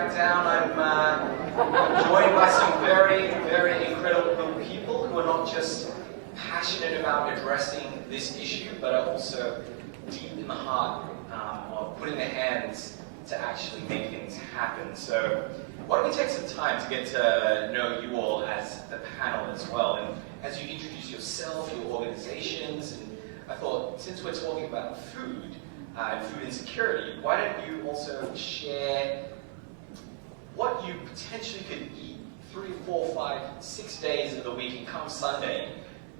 back down. I'm joined by some very, very incredible people who are not just passionate about addressing this issue, but are also deep in the heart of putting their hands to actually make things happen. So why don't we take some time to get to know you all as the panel as well, and as you introduce yourself, your organizations, and I thought, since we're talking about food and food insecurity, why don't you also share what you potentially could eat 3, 4, 5, 6 days of the week, and come Sunday,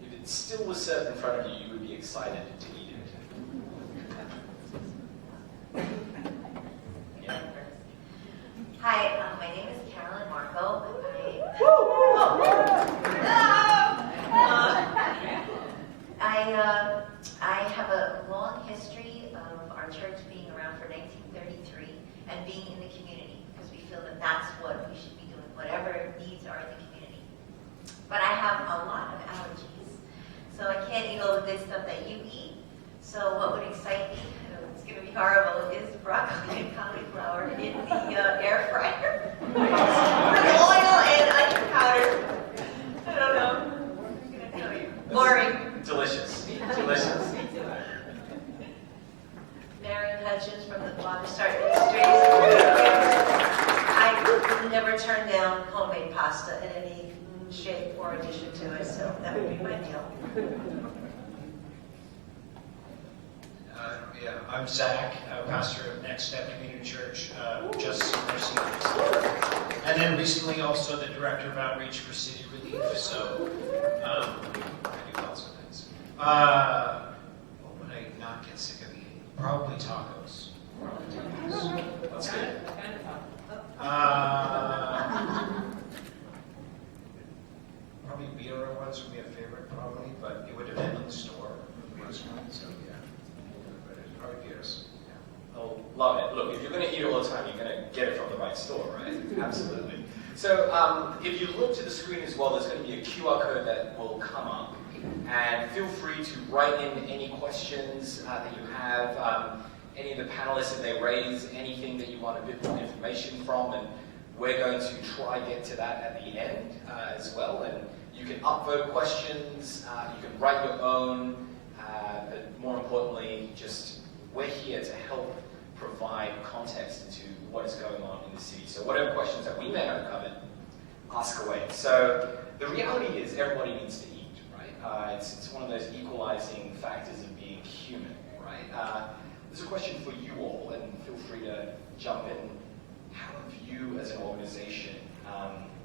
if it still was served in front of you, you would be excited to eat it. Yeah. Hi, my name is Carolyn Marko. I have a long history of our church being around for 1933 and being in the community, because we feel that that's what we should be doing, whatever needs are in the community. But I have a lot of allergies, so I can't eat all the good stuff that you eat. So what would excite me, it's going to be horrible, is broccoli and cauliflower in the air fryer with oil and onion powder. I don't know. I'm going to tell you. Boring. Delicious. Delicious. Marian Hutchins from the Father Start Ministries. I never turn down homemade pasta in any shape or addition to it, so that would be my meal. Yeah, I'm Zach, pastor of Next Step Community Church, just recently, and then recently also the director of outreach for City Relief. So I do lots of things. What would I not get sick of eating? Probably tacos. That's good. Probably beer ones would be a favorite, probably, but it would depend on the store or the restaurant. So yeah. Probably beers. Yeah. Oh, love it. Look, if you're going to eat all the time, you're going to get it from the right store, right? Absolutely. So if you look to the screen as well, there's going to be a QR code that will come up. And feel free to write in any questions that you have. Any of the panelists, if they raise anything that you want a bit more information from, and we're going to try get to that at the end as well. And you can upvote questions, you can write your own, but more importantly, just we're here to help provide context into what is going on in the city. So whatever questions that we may have covered, ask away. So the reality is everybody needs to eat, right? It's one of those equalizing factors of being human, right? There's a question for you all, and feel free to jump in. How have you as an organization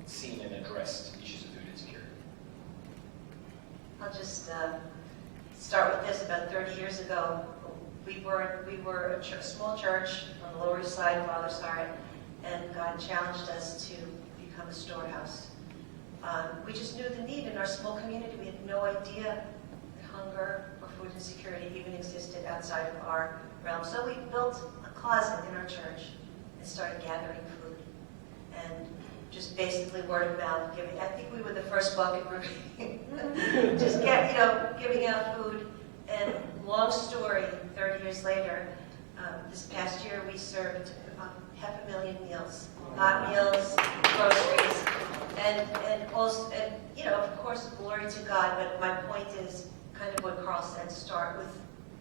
seen and addressed issues of food insecurity? I'll just start with this. About 30 years ago, we were a small church on the Lower East Side, Father Start, and God challenged us to become a storehouse. We just knew the need in our small community. We had no idea that hunger or food insecurity even existed outside of our realm. So we built a closet in our church and started gathering food. And just basically word of mouth giving. I think we were the first bucket group. Just giving out food. And long story, 30 years later, this past year we served 500,000 meals, hot meals, groceries, and also, of course, glory to God. But my point is kind of what Karl said: start with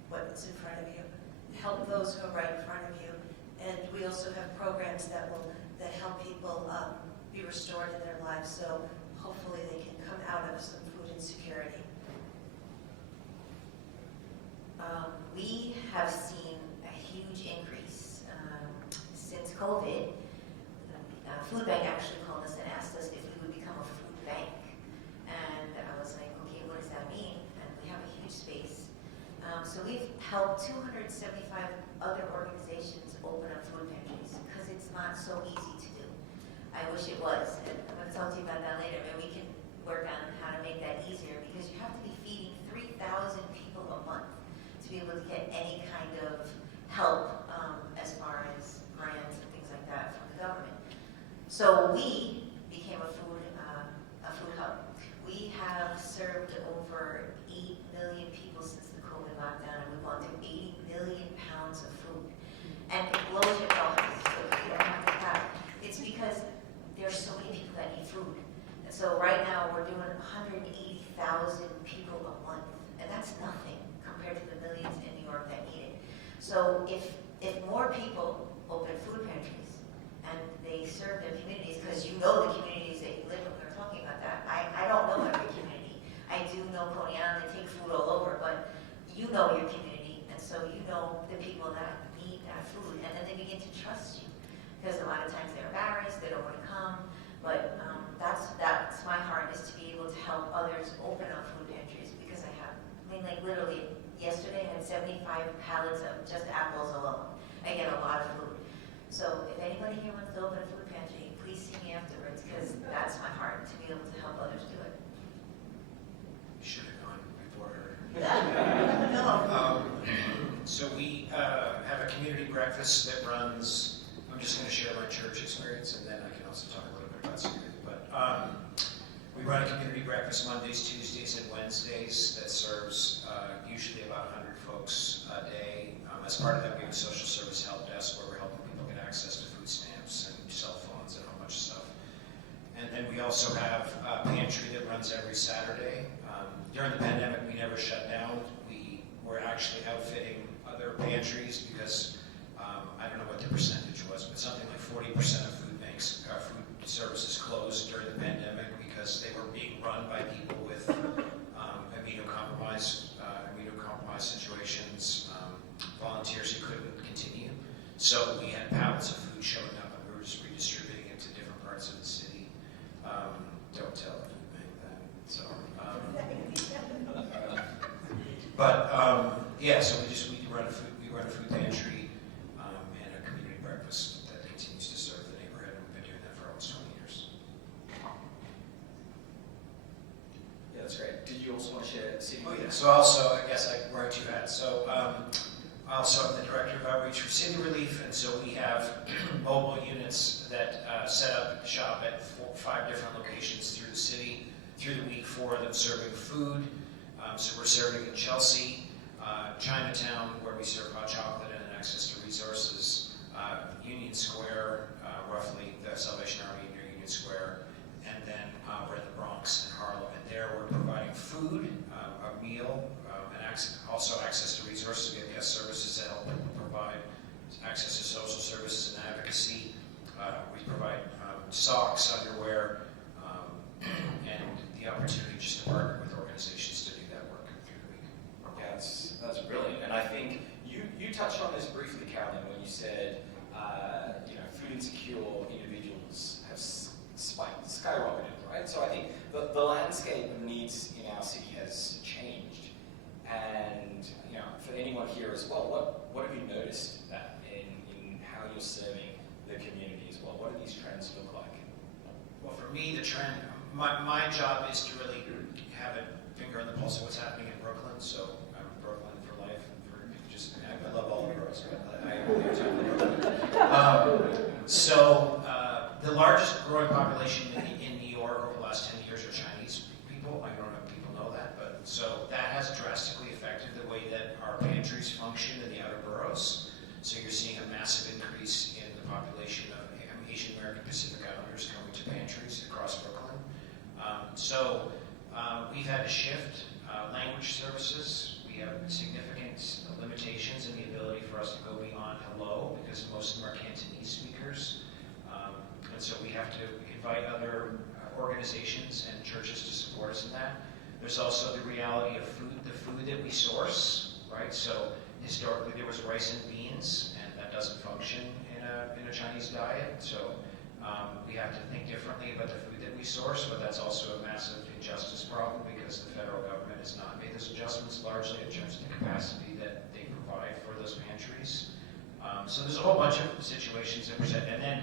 what's in front of you, help those who are right in front of you, and we also have programs that help people be restored in their lives. So hopefully they can come out of some food insecurity. We have seen a huge increase since COVID. Food Bank actually called us and asked us if we would become a food bank. And I was like, okay, what does that mean? And we have a huge space. So we've helped 275 other organizations open up food pantries because it's not so easy to do. I wish it was, and I'm going to talk to you about that later. Maybe we can work on how to make that easier, because you have to be feeding 3,000 people a month to be able to get any kind of help as far as grants and things like that from the government. So we became a food hub. We have served over 8 million people since the COVID lockdown, and we've gone through 80 million pounds of food. And it blows your minds. So you don't have to have. there's so many people that need food. And so right now we're doing 180,000 people a month, and that's nothing compared to the millions in New York that need it. So if more people open food pantries and they serve their communities, because you know the communities that you live in, we were talking about that. I don't know every community. I do know Coney Island, they take food all over, but you know your community, and so you know the people that need that food, and then they begin to trust you. Because a lot of times they're embarrassed, they don't want to come, but that's my heart, is to be able to help others open up food pantries, because like literally yesterday I had 75 pallets of just apples alone. I get a lot of food. So if anybody here wants to open a food pantry, please see me afterwards, because that's my heart, to be able to help others do it. Should have gone before her. No. So we have a community breakfast that runs, I'm just going to share my church experience, and then I can also talk a little bit about security. But we run a community breakfast Mondays, Tuesdays, and Wednesdays that serves usually about 100 folks a day. As part of that, we have a social service help desk where we're helping people get access to food stamps and cell phones and a whole bunch of stuff. And then we also have a pantry that runs every Saturday. During the pandemic, we never shut down. We were actually outfitting other pantries because I don't know what the percentage was, but something like 40% of food banks, food services closed during the pandemic because they were being run by people with immunocompromised situations, volunteers who couldn't continue. So we had pallets of food showing up, and we were just redistributing it to different parts of the city. Don't tell the food bank that. So, yeah. So we run a food pantry and a community breakfast that continues to serve the neighborhood. We've been doing that for almost 20 years. Yeah, that's great. Did you also want to share city? Oh yeah. So also, I guess I wear two hats. So I also am the director of outreach for City Relief, and so we have mobile units that set up shop at 5 different locations through the city through the week, 4 of them serving food. So we're serving in Chelsea, Chinatown, where we serve hot chocolate and access to resources, Union Square, roughly the Salvation Army near Union Square, and then we're in the Bronx and Harlem. And there we're providing food, a meal, and also access to resources. We have guest services that help provide access to social services and advocacy. We provide socks, underwear, and the opportunity just to partner with organizations to do that work through the week. Yeah, that's brilliant. And I think you touched on this briefly, Carolyn, when you said food insecure individuals have skyrocketed, right? So I think the landscape of needs in our city has changed. And for anyone here as well, what have you noticed that in how you're serving the community as well? What do these trends look like? Well, for me, the trend, my job is to really have a finger on the pulse of what's happening in Brooklyn. So I'm Brooklyn for life. I love all the girls, but I only have time for Brooklyn. The largest growing population in New York over the last 10 years are Chinese people. I don't know if people know that, but so that has drastically affected the way that our pantries function in the outer boroughs. So you're seeing a massive increase in the population of Asian American Pacific Islanders coming to pantries across Brooklyn. We've had to shift language services. We have significant limitations in the ability for us to go beyond hello, because most of them are Cantonese speakers. And so we have to invite other organizations and churches to support us in that. There's also the reality of food, the food that we source, right? So historically there was rice and beans, and that doesn't function in a Chinese diet. So we have to think differently about the food that we source, but that's also a massive injustice problem because the federal government has not made those adjustments largely in terms of the capacity that they provide for those pantries. So there's a whole bunch of situations that present, and then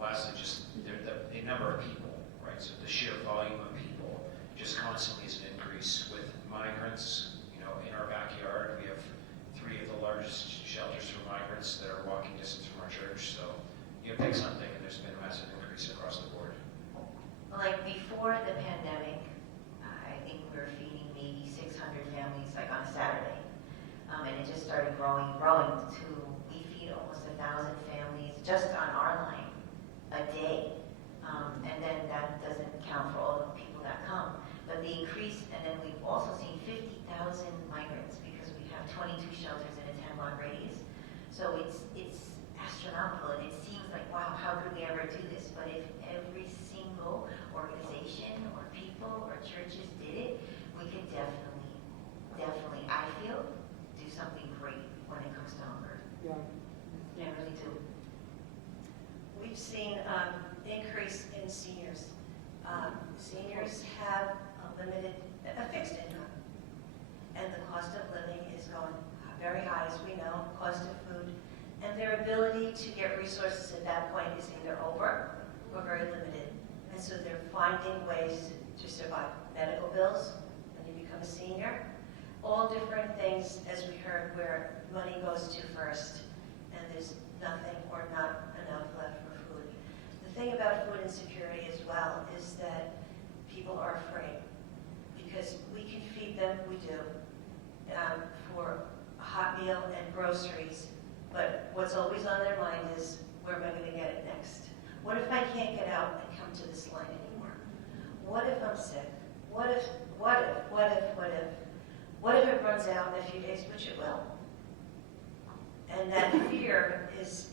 lastly, the number of people, right? So the sheer volume of people just constantly is an increase with migrants. In our backyard, we have 3 of the largest shelters for migrants that are walking distance from our church. So you pick something, and there's been a massive increase across the board. Like before the pandemic, I think we were feeding maybe 600 families like on a Saturday. And it just started growing to, we feed almost 1,000 families just on our line a day. then we've also seen 50,000 migrants because we have 22 shelters in a 10-block radius. So it's astronomical, and it seems like, wow, how could we ever do this? But if every single organization or people or churches did it, we could definitely, I feel, do something great when it comes to hunger. Yeah. I really do. We've seen increase in seniors. Seniors have a fixed income, and the cost of living is going very high, as we know, cost of food, and their ability to get resources at that point is either over or very limited. And so they're finding ways to survive. Medical bills, when you become a senior, all different things, as we heard, where money goes to first, and there's nothing or not enough left for food. The thing about food insecurity as well is that people are afraid, because we can feed them, we do, for a hot meal and groceries, but what's always on their mind is, where am I going to get it next? What if I can't get out and come to this line anymore? What if I'm sick? What if it runs out in a few days, which it will? And that fear is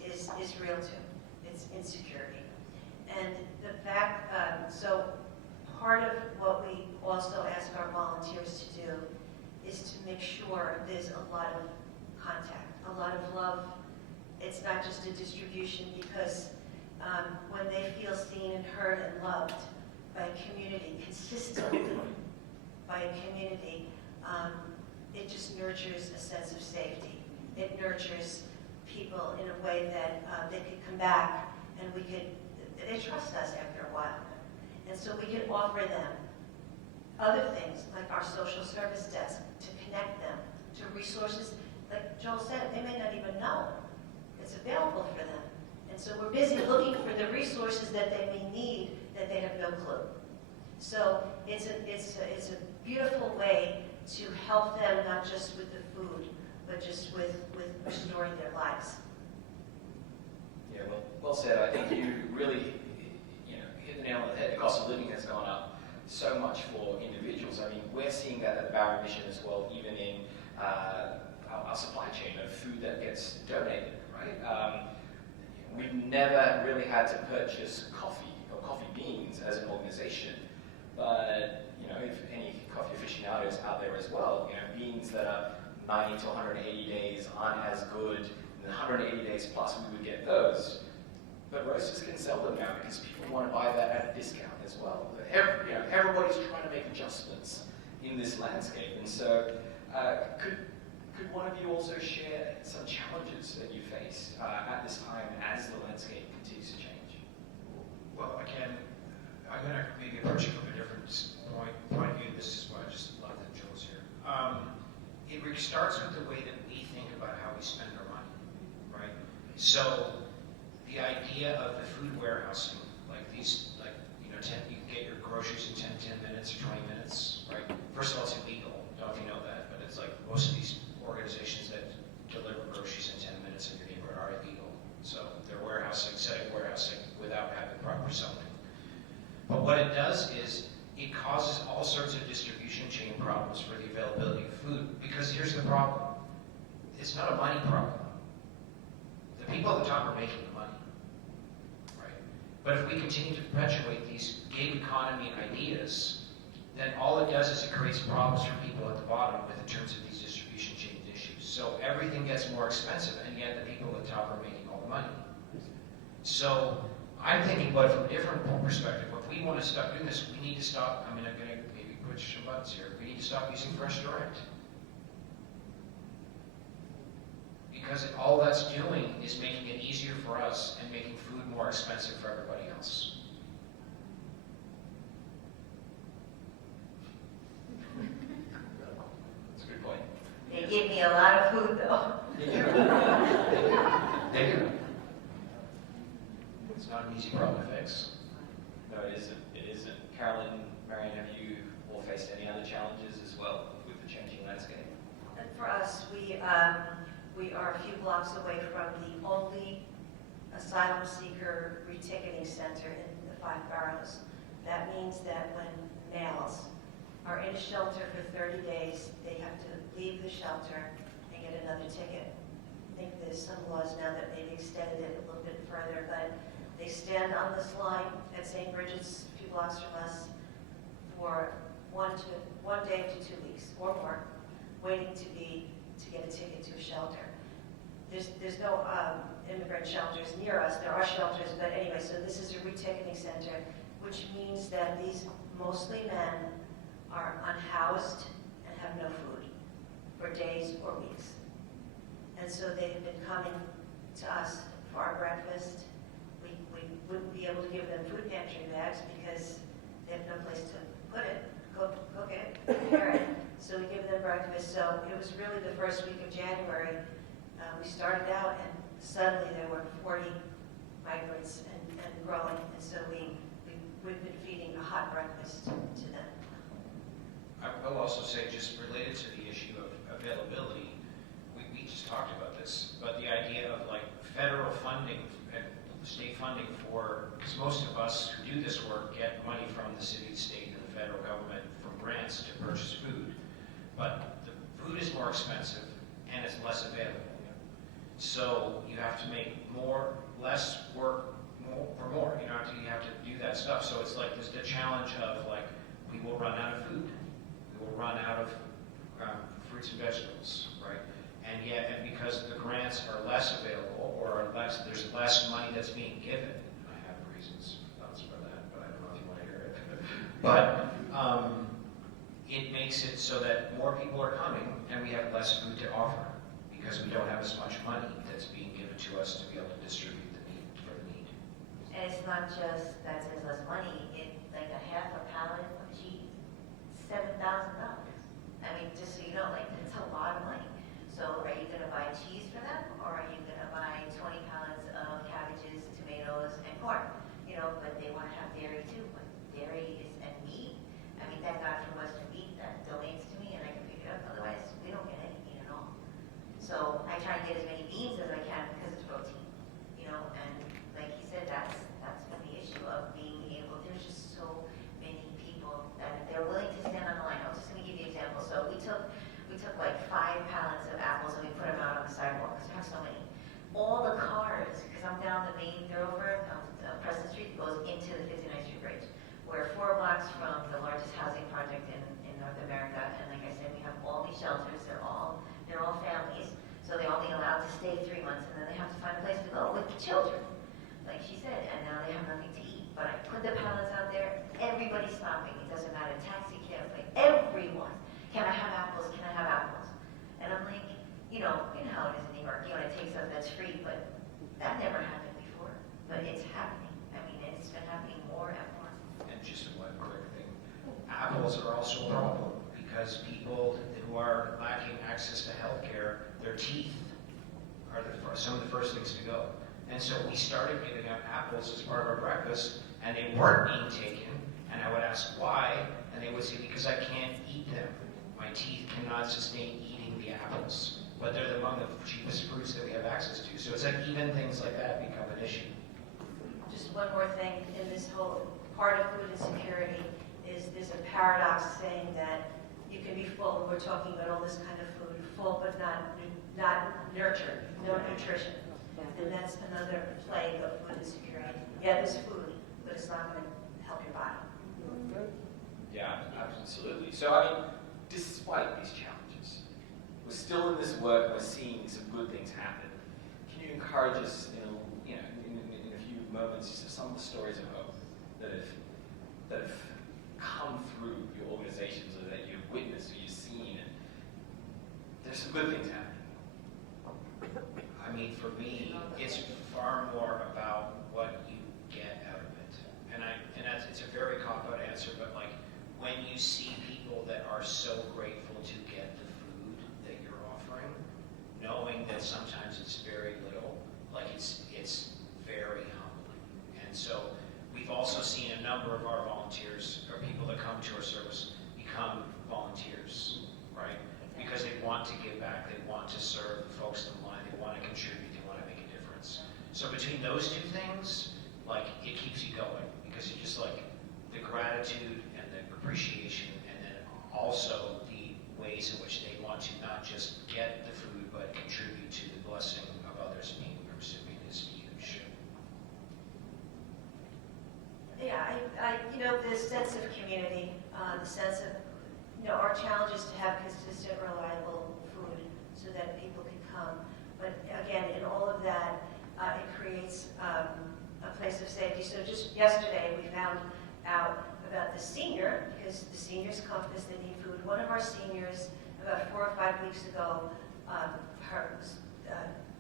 real too. It's insecurity. And the fact, so part of what we also ask our volunteers to do is to make sure there's a lot of contact, a lot of love. It's not just a distribution, because when they feel seen and heard and loved by a community, consistently by a community, it just nurtures a sense of safety. It nurtures people in a way that they could come back, and they trust us after a while. And so we can offer them other things, like our social service desk, to connect them to resources. Like Joel said, they may not even know it's available for them. And so we're busy looking for the resources that they may need that they have no clue. So it's a beautiful way to help them, not just with the food, but just with restoring their lives. Yeah, well said. I think you really, hit the nail on the head. The cost of living has gone up so much for individuals. I mean, we're seeing that at the Bowery Mission as well, even in our supply chain of food that gets donated, right? We've never really had to purchase coffee or coffee beans as an organization, but if any coffee aficionados out there as well, beans that are 90 to 180 days aren't as good, and 180 days plus we would get those. But roasters can sell them now because people want to buy that at a discount as well. Everybody's trying to make adjustments in this landscape, and so could one of you also share some challenges that you face at this time as the landscape continues to change? Well, again, I'm going to maybe approach it from a different point of view. This is why I just love that Joel's here. It starts with the way that we think about how we spend our money, right? So the idea of the food warehousing, you can get your groceries in 10 minutes or 20 minutes, right? First of all, it's illegal. I don't know if you know that, but it's like most of these organizations that deliver groceries in 10 minutes in your neighborhood are illegal. So they're setting warehousing without having proper zoning. But what it does is it causes all sorts of distribution chain problems for the availability of food, because here's the problem. It's not a money problem. The people at the top are making the money, right? But if we continue to perpetuate these gig economy ideas, then all it does is it creates problems for people at the bottom in terms of these distribution chain issues. So everything gets more expensive, and yet the people at the top are making all the money. So I'm thinking about it from a different perspective. If we want to stop doing this, we need to stop. I'm going to maybe push some buttons here. We need to stop using Fresh Direct. Because all that's doing is making it easier for us and making food more expensive for everybody else. That's a good point. They give me a lot of food, though. They do. It's not an easy problem to fix. No, it isn't. It isn't. Carolyn, Marian, have you all faced any other challenges as well with the changing landscape? And for us, we are a few blocks away from the only asylum seeker reticketing center in the 5 boroughs. That means that when males are in a shelter for 30 days, they have to leave the shelter and get another ticket. I think there's some laws now that maybe extended it a little bit further, but they stand on this line at St. Bridget's, a few blocks from us, for 1 day to 2 weeks or more, waiting to get a ticket to a shelter. There's no immigrant shelters near us. There are shelters, but anyway, so this is a reticketing center, which means that these mostly men are unhoused and have no food for days or weeks. And so they've been coming to us for our breakfast. We wouldn't be able to give them food pantry bags because they have no place to put it, cook it, prepare it. So we give them breakfast. So it was really the first week of January. We started out and suddenly there were 40 migrants and growing. And so we've been feeding a hot breakfast to them. I will also say, just related to the issue of availability, we just talked about this, but the idea of like federal funding and state funding for, because most of us who do this work get money from the city, state, and the federal government from grants to purchase food. But the food is more expensive and it's less available. So you have to make less work for more. You have to do that stuff. So it's like there's the challenge of like, we will run out of food. We will run out of fruits and vegetables, right? And because the grants are less available or there's less money that's being given. I have thoughts for that, but I don't know if you want to hear it. But it makes it so that more people are coming and we have less food to offer because we don't have as much money that's being given to us to be able to distribute for the need. And it's not just that there's less money, like a half a pallet of cheese, $7,000. I mean, just so you know, like, that's a lot of money. So are you going to buy cheese for them, or are you going to buy 20 pallets of cabbages, tomatoes, and corn? But they want to have dairy too, but dairy and meat. I mean, thank God for Western Meat that donates to me and I can pick it up. Otherwise, we don't get any meat at all. So I try to get as many beans as I can because it's protein. And like he said, that's been the issue of being able. There's just so many people that they're willing to stand on the line. I'm just going to give you an example. So we took like 5 pallets of apples and we put them out on the sidewalk because there are so many. All the cars, because I'm down the main thoroughfare on Preston Street, goes into the 59th Street Bridge. We're 4 blocks from the largest housing project in North America, and like I said, we have all these shelters. They're all families, so they're only allowed to stay 3 months, and then they have to find a place to go with the children, like she said, and now they have nothing to eat. But I put the pallets out there. Everybody's stopping. It doesn't matter. Taxi cab, like everyone. Can I have apples? Can I have apples? And I'm like, you know how it is in New York. To take stuff that's free, but that never happened before. But it's happening. I mean, it's been happening more and more. And just one quick thing. Apples are also a problem because people who are lacking access to health care, their teeth are some of the first things to go. And so we started giving out apples as part of our breakfast, and they weren't being taken. And I would ask why, and they would say, because I can't eat them. My teeth cannot sustain eating the apples. But they're among the cheapest fruits that we have access to. So it's like even things like that become an issue. Just one more thing in this whole part of food insecurity is there's a paradox saying that you can be full, and we're talking about all this kind of food, full but not nurtured, no nutrition. And that's another plague of food insecurity. Yeah, there's food, but it's not going to help your body. Yeah, absolutely. So, I mean, despite these challenges, we're still in this work and we're seeing some good things happen. Can you encourage us, in a few moments, some of the stories of hope that have come through your organizations or that you've witnessed or you've seen? And there's some good things happening. I mean, for me, it's far more about what you get out of it. And it's a very cop-out answer, but like when you see people that are so grateful to get the food that you're offering, knowing that sometimes it's very little, like it's very humbling. And so we've also seen a number of our volunteers or people that come to our service become volunteers, right? Because they want to give back, they want to serve the folks in line, they want to contribute, they want to make a difference. So between those two things, like it keeps you going because you just like the gratitude and the appreciation and then also the ways in which they want to not just get the food, but contribute to the blessing of others being the recipient is huge. Yeah, the sense of community, the sense of, our challenge is to have consistent, reliable food so that people can come. But again, in all of that, it creates a place of safety. So just yesterday, we found out about the senior, because the seniors come because they need food. One of our seniors, about 4 or 5 weeks ago,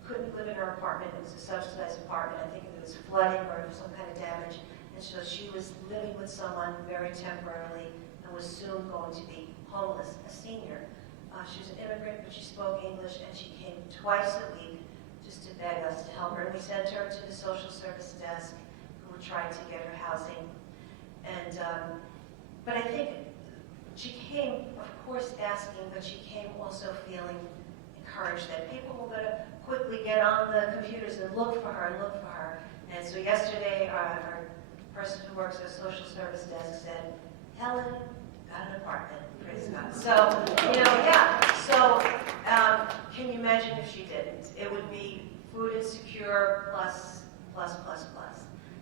couldn't live in her apartment. It was a subsidized apartment. I think it was flooding or some kind of damage. And so she was living with someone very temporarily and was soon going to be homeless, a senior. She was an immigrant, but she spoke English, and she came twice a week just to beg us to help her. And we sent her to the social service desk, who were trying to get her housing. And, but I think she came, of course, asking, but she came also feeling encouraged that people were going to quickly get on the computers and look for her. And so yesterday, our person who works at a social service desk said, Helen got an apartment, praise God. So, So, can you imagine if she didn't? It would be food insecure plus.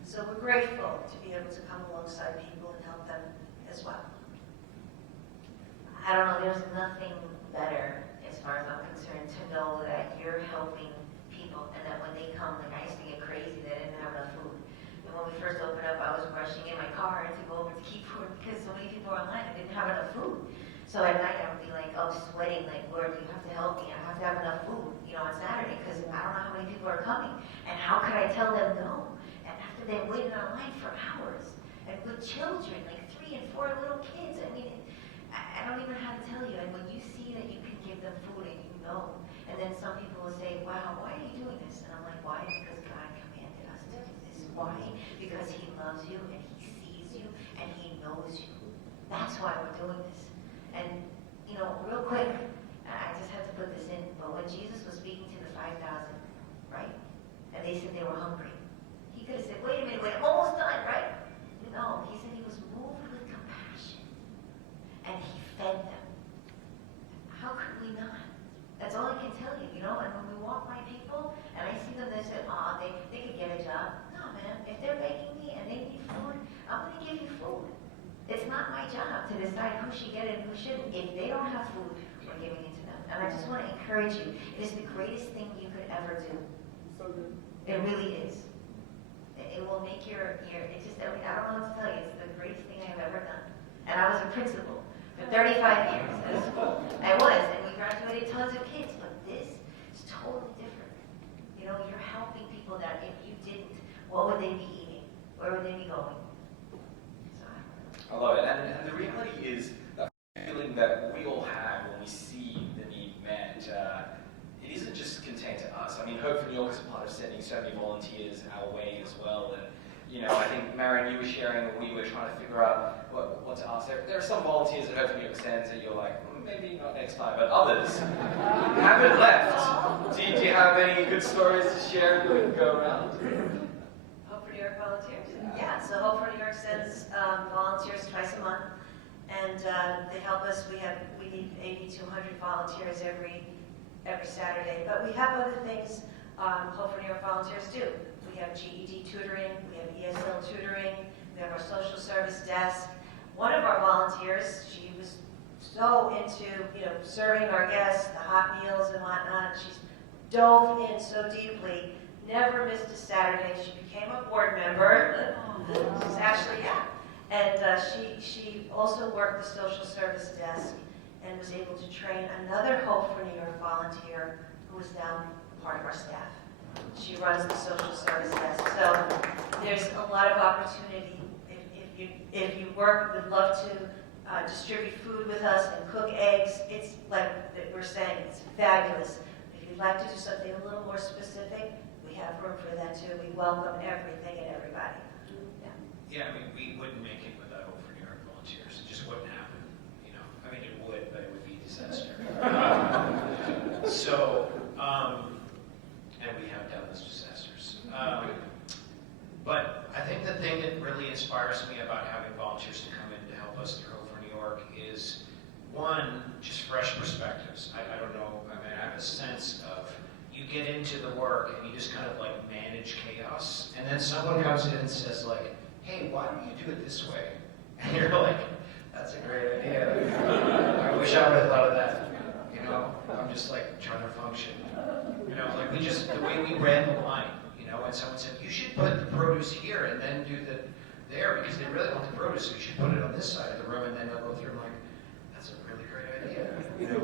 So we're grateful to be able to come alongside people and help them as well. I don't know, there's nothing better, as far as I'm concerned, to know that you're helping people, and that when they come, like I used to get crazy that I didn't have enough food. And when we first opened up, I was rushing in my car to go over to keep food because so many people were online, I didn't have enough food. So at night I would be like, sweating, like, Lord, you have to help me, I have to have enough food, on Saturday, because I don't know how many people are coming. And how could I tell them no? And after they waited online for hours, and with children, like 3 and 4 little kids, I mean, I don't even know how to tell you. And when you see that you can give them food and and then some people will say, wow, why are you doing this? And I'm like, why? Because God commanded us to do this. Why? Because he loves you and he sees you and he knows you. That's why we're doing this. And, real quick, I just have to put this in, but when Jesus was speaking to the 5,000, right? And they said they were hungry. He could have said, wait a minute, we're almost done, right? No, he said he was moved with compassion and he fed them. How could we not? That's all I can tell you, and when we walk by people, and I see them, they say, they could get a job. No, man, if they're begging me and they need food, I'm going to give you food. It's not my job to decide who should get it and who shouldn't. If they don't have food, we're giving it to them. And I just want to encourage you, it is the greatest thing you could ever do. So good. It really is. It will make your I don't know what to tell you, it's the greatest thing I've ever done. And I was a principal for 35 years at a school. I was, and we graduated tons of kids, but this is totally different. You're helping people that if you didn't, what would they be eating? Where would they be going? So, I love it. And the reality is that feeling that we all have when we see the need met, it isn't just contained to us. I mean, Hope for New York is a part of sending so many volunteers our way as well. And I think, Marian, you were sharing when we were trying to figure out what to ask. There are some volunteers that Hope for New York sends that you're like, maybe not next time, but others haven't left. Do you have any good stories to share that we can go around? Hope for New York volunteers? Yeah, so Hope for New York sends volunteers twice a month, and they help us. We need 80 to 100 volunteers every Saturday, but we have other things Hope for New York volunteers do. We have GED tutoring, we have ESL tutoring, we have our social service desk. One of our volunteers, she was so into, serving our guests, the hot meals and whatnot. She's dove in so deeply, never missed a Saturday. She became a board member. She's actually, And she also worked the social service desk and was able to train another Hope for New York volunteer who is now part of our staff. She runs the social service desk. So there's a lot of opportunity. If you work, we'd love to distribute food with us and cook eggs. It's like we're saying, it's fabulous. If you'd like to do something a little more specific, we have room for that too. We welcome everything and everybody. Yeah, we wouldn't make it without Hope for New York volunteers. It just wouldn't happen. I mean, it would, but it would be a disaster. And we have done those disasters. But I think the thing that really inspires me about having volunteers to come in to help us through Hope for New York is, one, one, just fresh perspectives. I don't know, I mean, I have a sense of, you get into the work and you just kind of like manage chaos, and then someone comes in and says like, hey, why don't you do it this way? And you're like, that's a great idea. I wish I would have thought of that. You know, I'm just like trying to function. You know, like the way we ran the line, you know, and someone said, you should put the produce here and then do the there because they really want the produce, so you should put it on this side of the room and then they'll go through. I'm like, that's a really great idea. You know?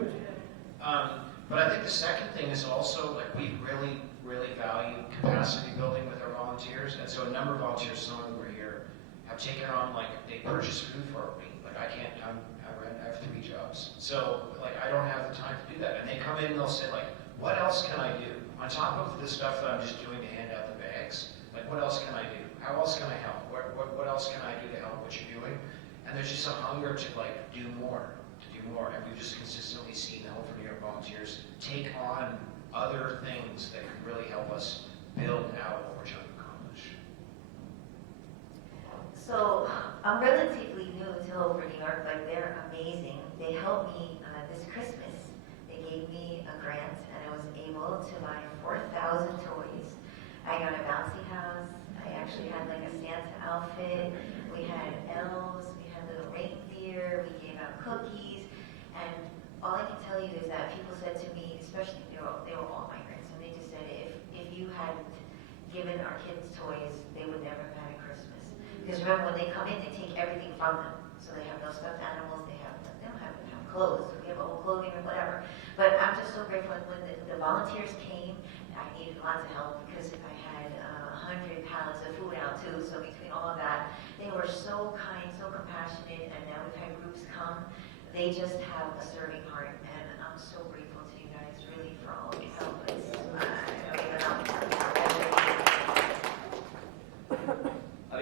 But I think the second thing is also like we really, really value capacity building with our volunteers, and so a number of volunteers, some of them were here, have taken on like they purchase food for me. Like I have 3 jobs, so like I don't have the time to do that. And they come in and they'll say like, what else can I do on top of the stuff that I'm just doing to hand out the bags? Like what else can I do? How else can I help? What else can I do to help what you're doing? And there's just a hunger to like do more. And we've just consistently seen the Home for New York volunteers take on other things that could really help us build out what we're trying to accomplish. So I'm relatively new to Home for New York, but they're amazing. They helped me this Christmas. They gave me a grant, and I was able to buy 4,000 toys. I got a bouncy house. I actually had like a Santa outfit. We had elves. We had little reindeer. We gave out cookies. And all I can tell you is that people said to me, especially they were all migrants, and they just said if you hadn't given our kids toys, they would never have had a Christmas. Because remember, when they come in, they take everything from them. So they have no stuffed animals, they don't have clothes, we have old clothing or whatever. But I'm just so grateful when the volunteers came. I needed lots of help because I had 100 pallets of food out too. So between all of that, they were so kind, so compassionate, and now we've had groups come. They just have a serving heart, and I'm so grateful to you guys, really, for all of your help.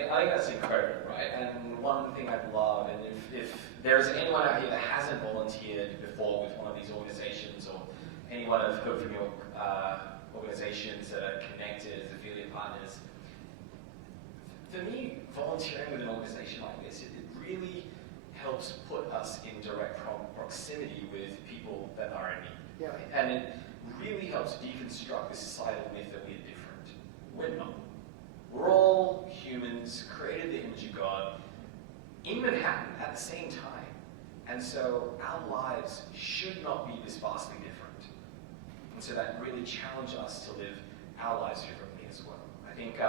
I think that's incredible, right? And one thing I'd love, and if there's anyone out here that hasn't volunteered before with one of these organizations, or any one of Hope for New York organizations that are connected as affiliate partners, for me, volunteering with an organization like this, it really helps put us in direct proximity with people that are in need. Right? And it really helps deconstruct this societal myth that we're different. We're not. We're all humans, created in the image of God, in Manhattan at the same time. And so our lives should not be this vastly different. And so that really challenged us to live our lives differently as well. I think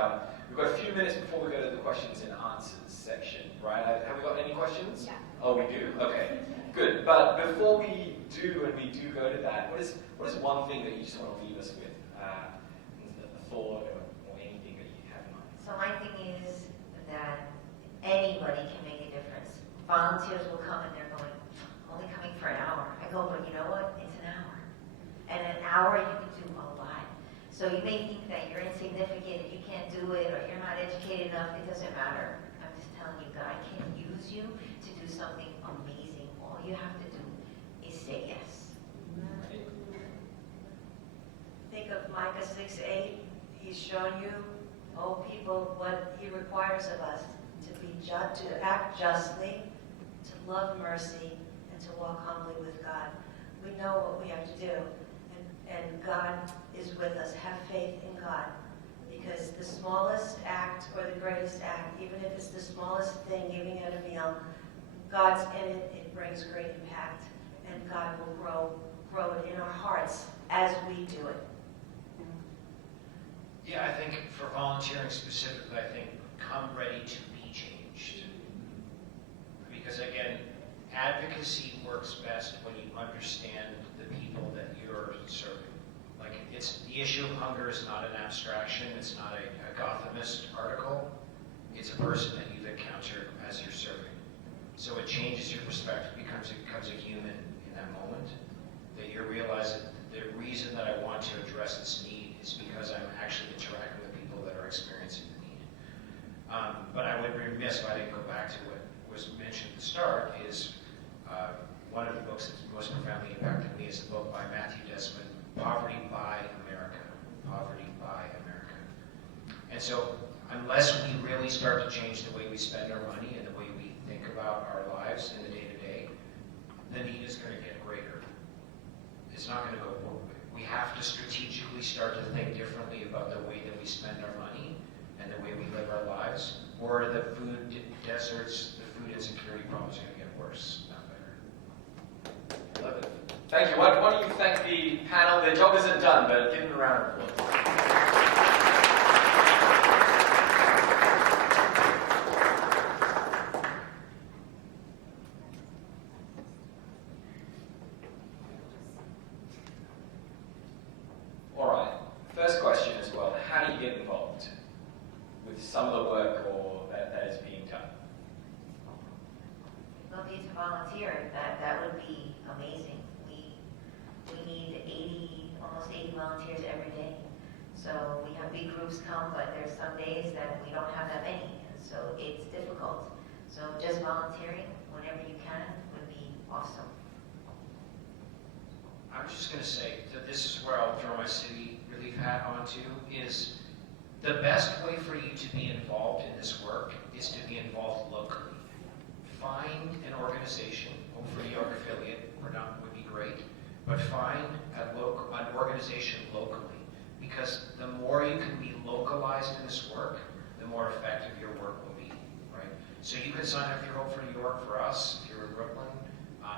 we've got a few minutes before we go to the questions and answers section, right? Have we got any questions? Yeah. Oh, we do? Okay, good. But before we do, and we do go to that, what is one thing that you just want to leave us with? A thought or anything that you have in mind? So my thing is that anybody can make a difference. Volunteers will come and they're going, only coming for an hour. I go, but you know what? It's an hour. And an hour you can do a lot. So you may think that you're insignificant and you can't do it, or you're not educated enough. It doesn't matter. I'm just telling you, God can use you to do something amazing. All you have to do is say yes. Think of Micah 6:8. He's shown you, oh people, what he requires of us: to act justly, to love mercy, and to walk humbly with God. We know what we have to do, and God is with us. Have faith in God, because the smallest act or the greatest act, even if it's the smallest thing, giving out a meal, God's in it. It brings great impact, and God will grow it in our hearts as we do it. Yeah, I think for volunteering specifically, I think come ready to be changed. Because again, advocacy works best when you understand the people that you're serving. Like, the issue of hunger is not an abstraction, it's not a Gothamist article, it's a person that you've encountered as you're serving. So it changes your perspective, becomes a human in that moment, that you're realizing the reason that I want to address this need is because I'm actually interacting with people that are experiencing the need. But I would be remiss if I didn't go back to what was mentioned at the start, is one of the books that's most profoundly impacted me is a book by Matthew Desmond, Poverty by America. Poverty by America. And so unless we really start to change the way we spend our money and the way we think about our lives in the day-to-day, the need is going to get greater. It's not going to go forward. We have to strategically start to think differently about the way that we spend our money and the way we live our lives, or the food deserts, the food insecurity problem is going to get worse, not better. Love it. Thank you. Why don't you thank the panel? Their job isn't done, but give them a round of applause. All right. First question as well. How do you get involved with some of the work or that is being done? People need to volunteer. That would be amazing. We need almost 80 volunteers every day. So we have big groups come, but there's some days that we don't have that many, and so it's difficult. So just volunteering whenever you can would be awesome. I'm just going to say that this is where I'll throw my city relief hat onto, is the best way for you to be involved in this work is to be involved locally. Find an organization, hopefully your affiliate or not would be great, but find an organization locally, because the more you can be localized in this work, the more effective your work will be, right? So you can sign up for Hope for New York for us, if you're in Brooklyn.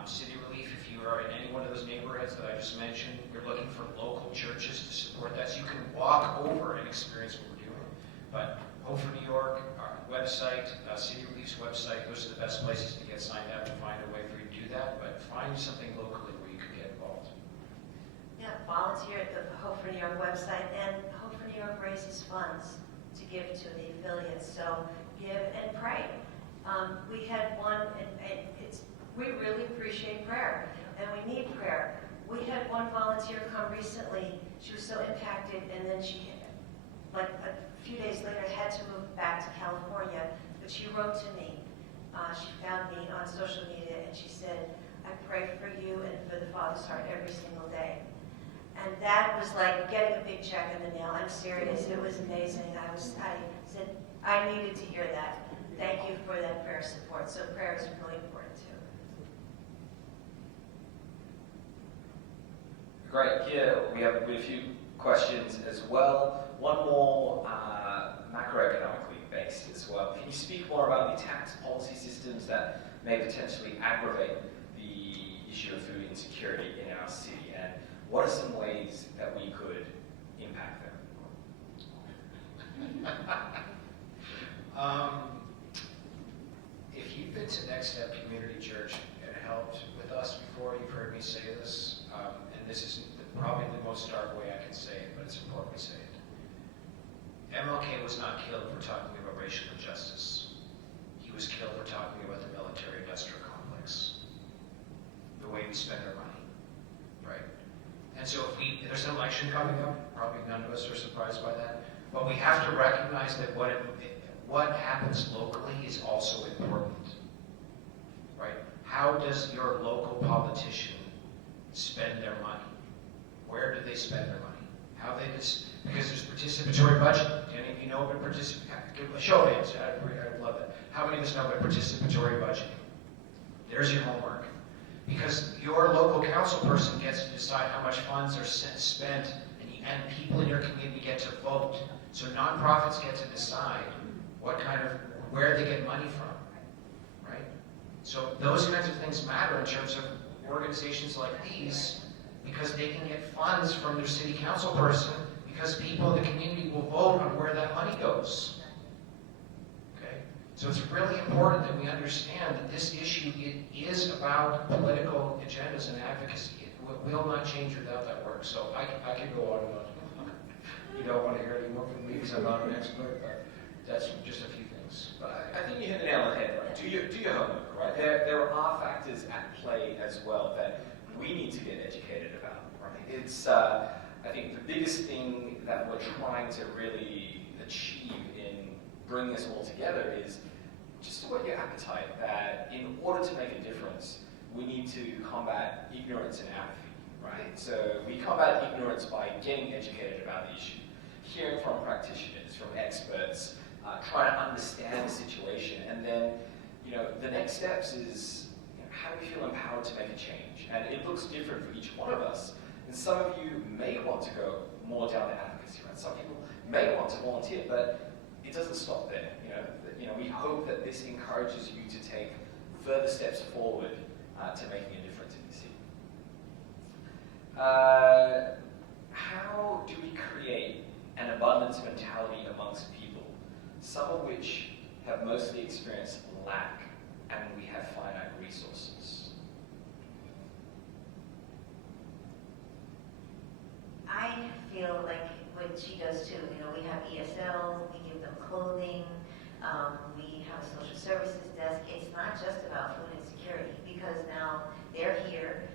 City Relief, if you are in any one of those neighborhoods that I just mentioned, you're looking for local churches to support that. So you can walk over and experience what we're doing. But Hope for New York, our website, City Relief's website, those are the best places to get signed up and find a way for you to do that. But find something locally where you can get involved. Yeah, volunteer at the Hope for New York website, and Hope for New York raises funds to give to the affiliates. So give and pray. We had one, and we really appreciate prayer, and we need prayer. We had one volunteer come recently. She was so impacted, and then she, like a few days later, had to move back to California. But she wrote to me. She found me on social media, and she said, "I pray for you and for the Father's Heart every single day." And that was like getting a big check in the mail. I'm serious. It was amazing. I said, I needed to hear that. Thank you for that prayer support. So prayer is really important too. Great. Here we have a few questions as well. One more macroeconomically based as well. Can you speak more about the tax policy systems that may potentially aggravate the issue of food insecurity in our city, and what are some ways that we could impact them? If you've been to Next Step Community Church and helped with us before, you've heard me say this, and this is probably the most stark way I can say it, but it's important to say it. MLK was not killed for talking about racial injustice. He was killed for talking about the military-industrial complex, the way we spend our money, right? And so if there's an election coming up, probably none of us are surprised by that, but we have to recognize that what happens locally is also important, right? How does your local politician spend their money? Where do they spend their money? How they because there's participatory budget. Any of you know about give a show of hands. I'd love that. How many of us know about participatory budgeting? There's your homework. Because your local council person gets to decide how much funds are spent, and people in your community get to vote. So nonprofits get to decide where they get money from, right? So those kinds of things matter in terms of organizations like these, because they can get funds from their city council person, because people in the community will vote on where that money goes. Okay? So it's really important that we understand that this issue is about political agendas and advocacy. It will not change without that work. So I could go on and on. You don't want to hear any more from me because I'm not an expert, but that's just a few things. But I think you hit the nail on the head, right? Do your homework, right? There are factors at play as well that we need to get educated about, right? It's, I think the biggest thing that we're trying to really achieve in bringing this all together is just to whet your appetite that in order to make a difference, we need to combat ignorance and apathy, right? So we combat ignorance by getting educated about the issue, hearing from practitioners, from experts, trying to understand the situation, and then, the next steps is, how do we feel empowered to make a change? And it looks different for each one of us. And some of you may want to go more down the advocacy route. Some people may want to volunteer, but it doesn't stop there. We hope that this encourages you to take further steps forward to making a difference in the city. How do we create an abundance mentality amongst people, some of which have mostly experienced lack and we have finite resources? I feel like what she does too. We have ESL, we give them clothing, we have a social services desk. It's not just about food insecurity, because now they're here,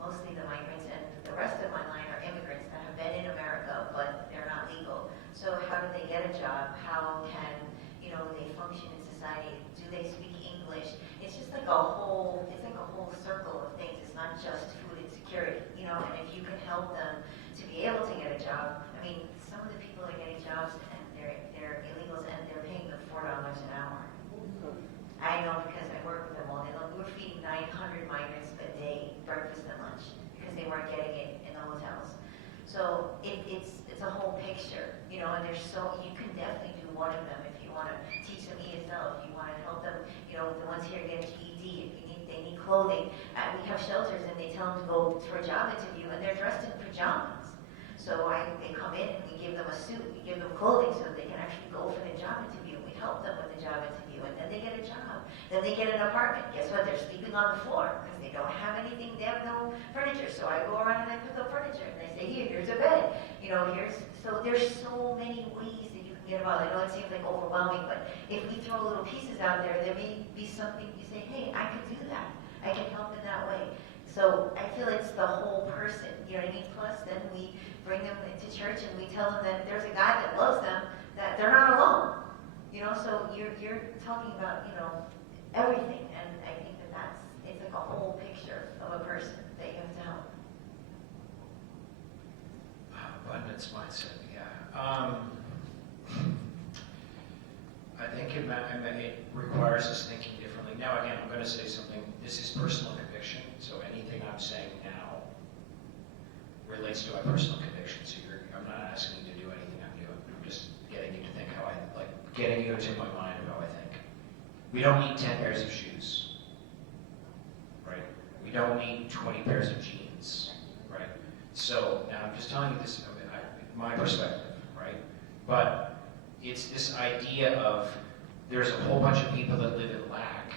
mostly the migrants, and the rest of my line are immigrants that have been in America, but they're not legal. So how do they get a job? How can, they function in society? Do they speak English? It's just like a whole circle of things. It's not just food insecurity, and if you can help them to be able to get a job. I mean, some of the people are getting jobs and they're illegals and they're paying them $4 an hour. I know because I work with them all day long. We're feeding 900 migrants a day, breakfast and lunch, because they weren't getting it in the hotels. So it's a whole picture, and you can definitely do one of them if you want to teach them ESL, if you want to help them, the ones here get a GED, if they need clothing. We have shelters and they tell them to go for a job interview and they're dressed in pajamas. So they come in and we give them a suit, we give them clothing so they can actually go for the job interview. We help them with the job interview, and then they get a job. Then they get an apartment. Guess what? They're sleeping on the floor because they don't have anything. They have no furniture. So I go around and I pick up furniture, and they say, here's a bed. So there's so many ways that you can get involved. I know it seems like overwhelming, but if we throw little pieces out there, there may be something you say, hey, I could do that. I can help in that way. So I feel it's the whole person, you know what I mean? Plus, then we bring them into church and we tell them that there's a God that loves them, that they're not alone. So you're talking about, everything. And I think it's like a whole picture of a person that you have to help. Abundance mindset, yeah. I think it requires us thinking differently. Now, again, I'm going to say something. This is personal conviction, so anything I'm saying now relates to my personal conviction. So I'm not asking you to do anything I'm doing. I'm just getting you to think getting you into my mind of how I think. We don't need 10 pairs of shoes, right? We don't need 20 pairs of jeans, right? So now I'm just telling you this, my perspective, right? But it's this idea of there's a whole bunch of people that live in lack,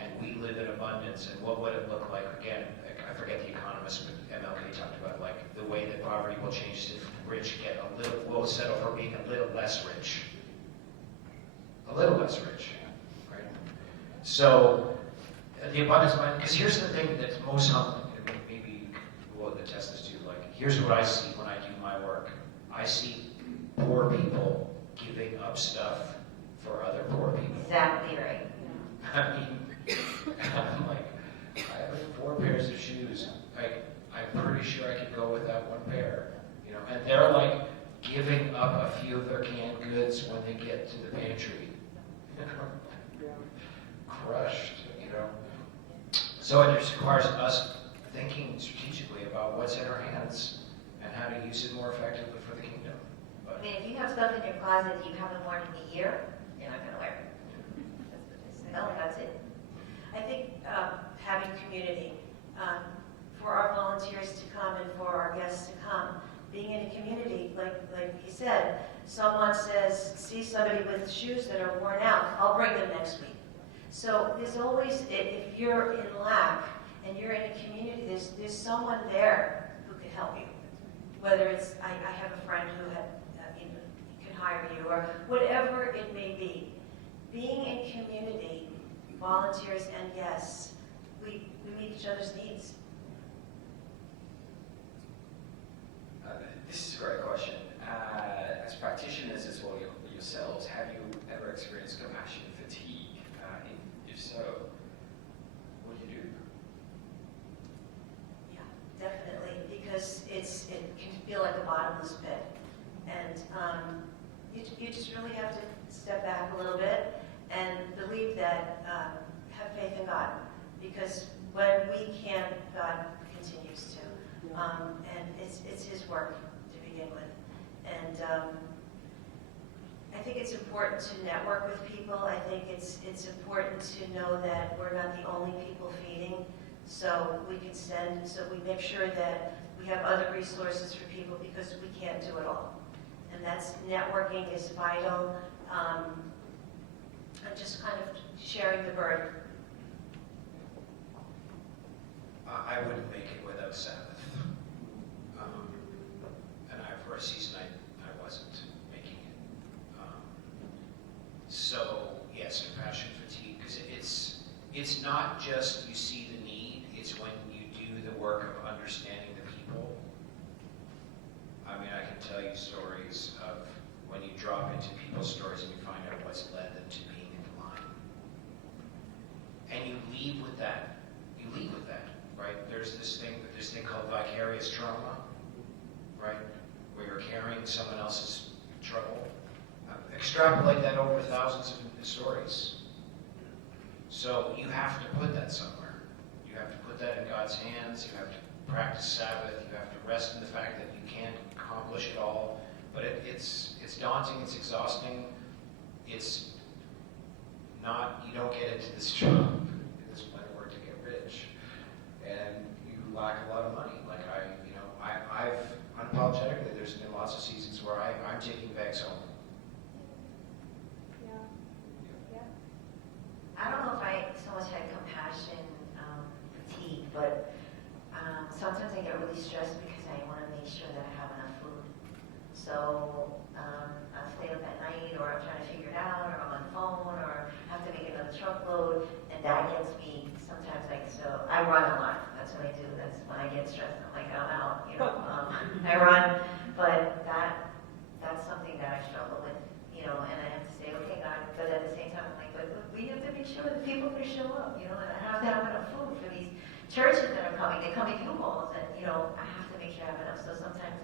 and we live in abundance, and what would it look like? Again, I forget the economist, but MLK talked about the way that poverty will change if the rich get will settle for being a little less rich. A little less rich, right? So the abundance mind, because here's the thing that's most humbling, and maybe you will attest this too, here's what I see when I do my work. I see poor people giving up stuff for other poor people. Exactly right. I mean, I'm like, I have 4 pairs of shoes. I'm pretty sure I could go without 1 pair. And they're giving up a few of their canned goods when they get to the pantry. Crushed, So it just requires us thinking strategically about what's in our hands and how to use it more effectively for the kingdom. But, If you have stuff in your closet that you haven't worn in a year, you're not going to wear it. That's what they say. No, that's it. I think having community, for our volunteers to come and for our guests to come, being in a community, like he said, someone says, see somebody with shoes that are worn out, I'll bring them next week. So there's always, if you're in lack and you're in a community, there's someone there who can help you. Whether it's, I have a friend who can hire you, or whatever it may be. Being in community, volunteers and guests, we meet each other's needs. This is a great question. As practitioners as well yourselves, have you ever experienced compassion fatigue? If so, what do you do? Yeah, definitely, because it can feel like a bottomless pit. And you just really have to step back a little bit and believe that, have faith in God. Because when we can, God continues to. And it's His work to begin with. And I think it's important to network with people. I think it's important to know that we're not the only people feeding. So we can send, so we make sure that we have other resources for people because we can't do it all. And that's, networking is vital. And just kind of sharing the burden. I wouldn't make it without Sabbath. And for a season, I wasn't making it. So, yes, compassion fatigue, because it's not just you see the need, it's when you do the work of understanding the people. I mean, I can tell you stories of when you drop into people's stories and you find out what's led them to being in line. And you leave with that. You leave with that, right? There's this thing called vicarious trauma, right? Where you're carrying someone else's trouble. Extrapolate that over thousands of stories. So you have to put that somewhere. You have to put that in God's hands. You have to practice Sabbath. You have to rest in the fact that you can't accomplish it all. But it's daunting. It's exhausting. It's not. You don't get into this job. This plenty of work to get rich, and you lack a lot of money. Like I've unapologetically. There's been lots of seasons where I'm taking bags home. I don't know if I so much had compassion fatigue, but sometimes I get really stressed because I want to make sure that I have enough food. So I'll stay up at night, or I'm trying to figure it out, or I'm on the phone, or have to make another truckload, and that gets me sometimes so I run a lot. That's what I do. That's when I get stressed. I'm like, I'm out, I run, but that's something that I struggle with, and I have to say, okay, God, but at the same time, I'm like, but we have to make sure that people can show up, and I have to have enough food for these churches that are coming. They come in U-Hauls, and, I have to make sure I have enough. So sometimes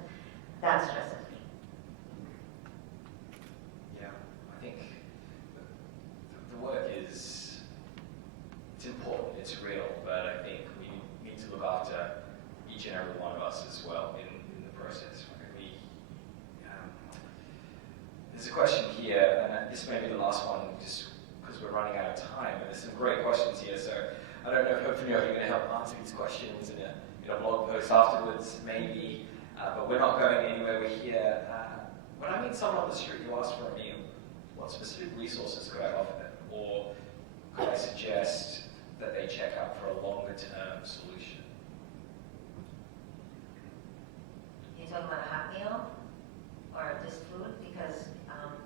that stresses me. Yeah, I think the work it's important, it's real, but I think we need to look after each and every one of us as well in the process. There's a question here, and this may be the last one just because we're running out of time, and there's some great questions here, so I don't know if hopefully you're going to help answer these questions in a blog post afterwards, maybe, but we're not going anywhere. We're here. When I meet someone on the street who asks for a meal, what specific resources could I offer them? Or could I suggest that they check out for a longer-term solution? You're talking about a hot meal or just food? Because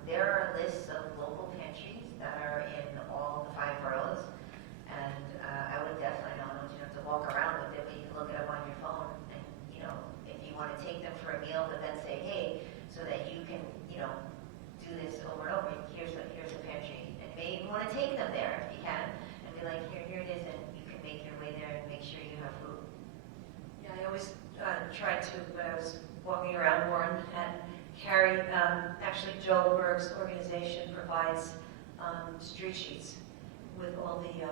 there are lists of local pantries that are in all the 5 boroughs, and I would definitely, I don't know if you have to walk around with it, but you can look it up on your phone, and if you want to take them for a meal, but then say, hey, so that you can, do this over and over, here's the pantry, and maybe you want to take them there if you can, and be like, here it is, and you can make your way there and make sure you have food. Yeah, I always tried to, when I was walking around Warren, and carry, actually Joel Berg's organization provides street sheets with all the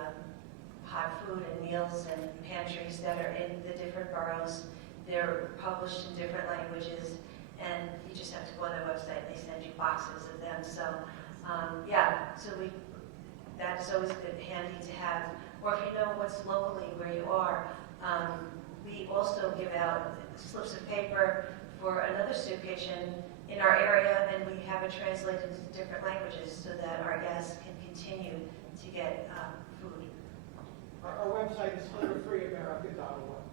hot food and meals and pantries that are in the different boroughs. They're published in different languages, and you just have to go on their website. They send you boxes of them. So, so that's always good, handy to have. Or if you know what's locally where you are, we also give out slips of paper for another soup kitchen in our area, and we have it translated into different languages so that our guests can continue to get food. Our website is hunger-free-america.org.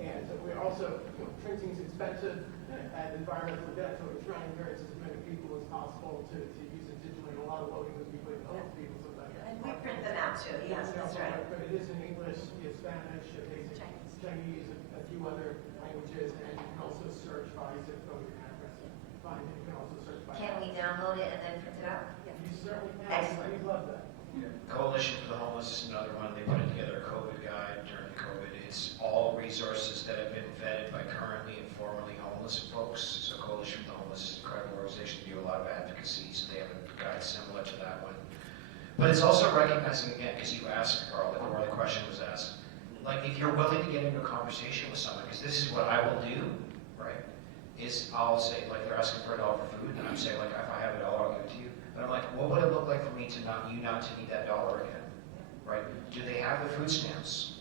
And we're also, printing is expensive and environmental debt, so we're trying to encourage as many people as possible to use it digitally. And a lot of loading would be with home people. So that And we print them out too, yes, that's right. But it is in English, Spanish, basic Chinese, a few other languages, and you can also search by zip code and address. Fine, you can also search by. Can we download it and then print it out? You certainly can. Excellent. We love that. Coalition for the Homeless is another one. They put together a COVID guide during COVID. It's all resources that have been vetted by currently and formerly homeless folks. So Coalition for the Homeless is an incredible organization. They do a lot of advocacy, so they have a guide similar to that one. But it's also recognizing, again, because you asked, Carl, or the question was asked, like if you're willing to get into a conversation with someone, because this is what I will do, right? Is I'll say, like they're asking for $1 for food, and I'm saying, like, if I have $1, I'll give it to you. But I'm like, what would it look like for me to not need that $1 again, right? Do they have the food stamps,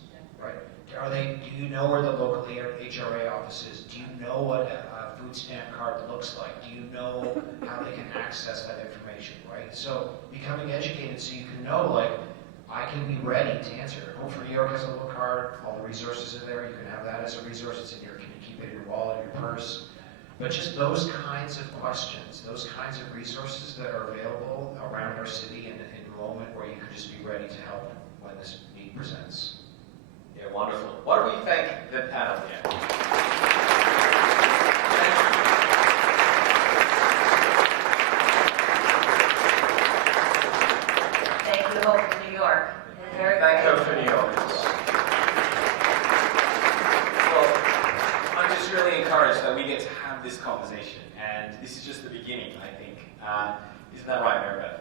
right? Do you know where the local HRA office is? Do you know what a food stamp card looks like? Do you know how they can access that information, right? So becoming educated so you can know, like, I can be ready to answer. Hope for New York has a little card, all the resources are there, you can have that as a resource, it's in your, can you keep it in your wallet, in your purse? But just those kinds of questions, those kinds of resources that are available around our city in a moment where you could just be ready to help when this need presents. Yeah, wonderful. Why don't we thank the panel here? Thank you, Hope for New York. Thank her for New York. Well, I'm just really encouraged that we get to have this conversation, and this is just the beginning, I think. Isn't that right, Mary Beth?